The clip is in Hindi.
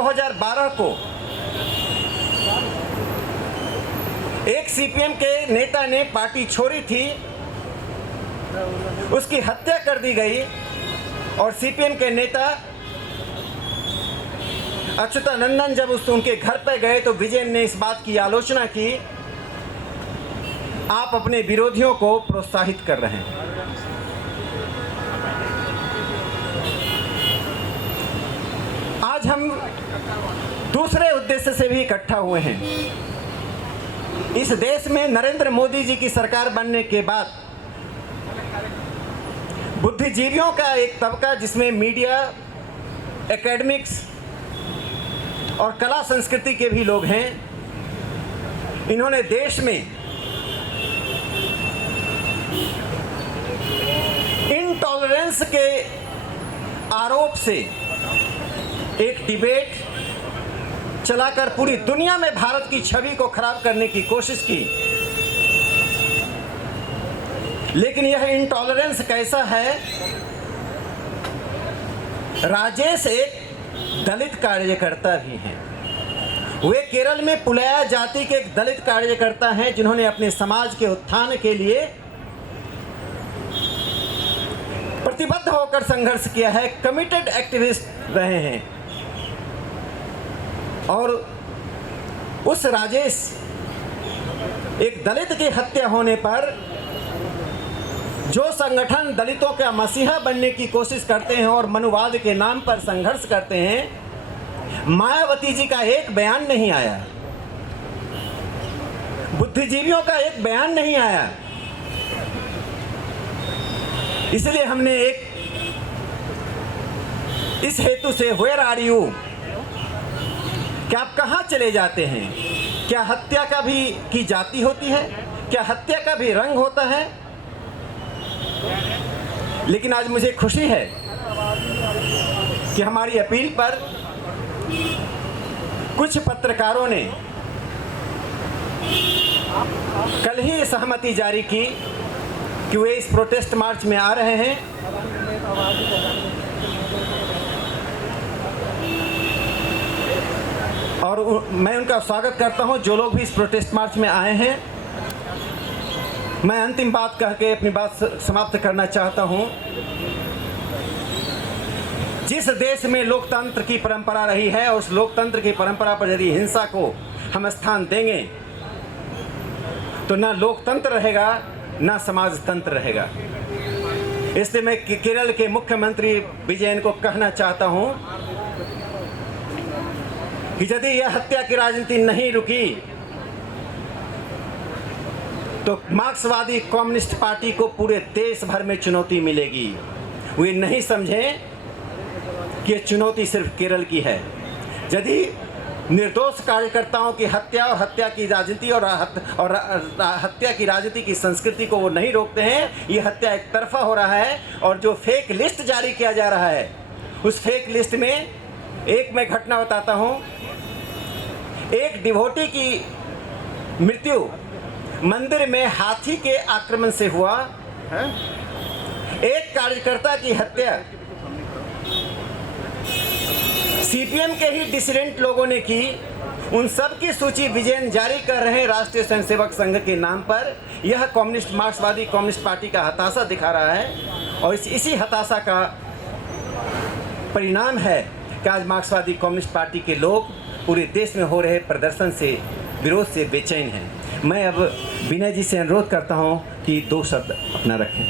2012 को एक सीपीएम के नेता ने पार्टी छोड़ी थी, उसकी हत्या कर दी गई और सीपीएम के नेता अच्युतानंदन जब उनके घर पर गए तो विजयन ने इस बात की आलोचना की, आप अपने विरोधियों को प्रोत्साहित कर रहे हैं। आज हम दूसरे उद्देश्य से भी इकट्ठा हुए हैं। इस देश में नरेंद्र मोदी जी की सरकार बनने के बाद बुद्धिजीवियों का एक तबका, जिसमें मीडिया, एकेडमिक्स और कला संस्कृति के भी लोग हैं, इन्होंने देश में इनटॉलरेंस के आरोप से एक डिबेट चलाकर पूरी दुनिया में भारत की छवि को खराब करने की कोशिश की। लेकिन यह इनटॉलरेंस कैसा है? राजेश एक दलित कार्यकर्ता भी हैं। वे केरल में पुलया जाति के एक दलित कार्यकर्ता हैं, जिन्होंने अपने समाज के उत्थान के लिए प्रतिबद्ध होकर संघर्ष किया है, कमिटेड एक्टिविस्ट रहे हैं। और उस राजेश, एक दलित की हत्या होने पर जो संगठन दलितों का मसीहा बनने की कोशिश करते हैं और मनुवाद के नाम पर संघर्ष करते हैं, मायावती जी का एक बयान नहीं आया, बुद्धिजीवियों का एक बयान नहीं आया। इसलिए हमने इस हेतु से वेयर आर यू, क्या आप कहाँ चले जाते हैं? क्या हत्या का भी की जाति होती है? क्या हत्या का भी रंग होता है? लेकिन आज मुझे खुशी है कि हमारी अपील पर कुछ पत्रकारों ने कल ही सहमति जारी की कि वे इस प्रोटेस्ट मार्च में आ रहे हैं। और मैं उनका स्वागत करता हूं, जो लोग भी इस प्रोटेस्ट मार्च में आए हैं। मैं अंतिम बात कह के अपनी बात समाप्त करना चाहता हूं। जिस देश में लोकतंत्र की परंपरा रही है, उस लोकतंत्र की परंपरा पर यदि हिंसा को हम स्थान देंगे तो ना लोकतंत्र रहेगा, ना समाजतंत्र रहेगा। इसलिए मैं केरल के मुख्यमंत्री विजयन को कहना चाहता हूं कि यदि यह हत्या की राजनीति नहीं रुकी तो मार्क्सवादी कम्युनिस्ट पार्टी को पूरे देश भर में चुनौती मिलेगी। वे नहीं समझें कि यह चुनौती सिर्फ केरल की है। यदि निर्दोष कार्यकर्ताओं की हत्या और हत्या की राजनीति और हत्या की राजनीति की संस्कृति को वो नहीं रोकते हैं, ये हत्या एक तरफा हो रहा है। और जो फेक लिस्ट जारी किया जा रहा है, उस फेक लिस्ट में एक मैं घटना बताता हूँ। एक डिवोटी की मृत्यु मंदिर में हाथी के आक्रमण से हुआ है। एक कार्यकर्ता की हत्या सीपीएम के ही डिसिडेंट लोगों ने की। उन सब की सूची विजयन जारी कर रहे हैं राष्ट्रीय स्वयंसेवक संघ के नाम पर। यह कम्युनिस्ट, मार्क्सवादी कम्युनिस्ट पार्टी का हताशा दिखा रहा है और इसी हताशा का परिणाम है कि आज मार्क्सवादी कम्युनिस्ट पार्टी के लोग पूरे देश में हो रहे प्रदर्शन से, विरोध से बेचैन हैं। मैं अब विनय जी से अनुरोध करता हूं कि 2 शब्द अपना रखें।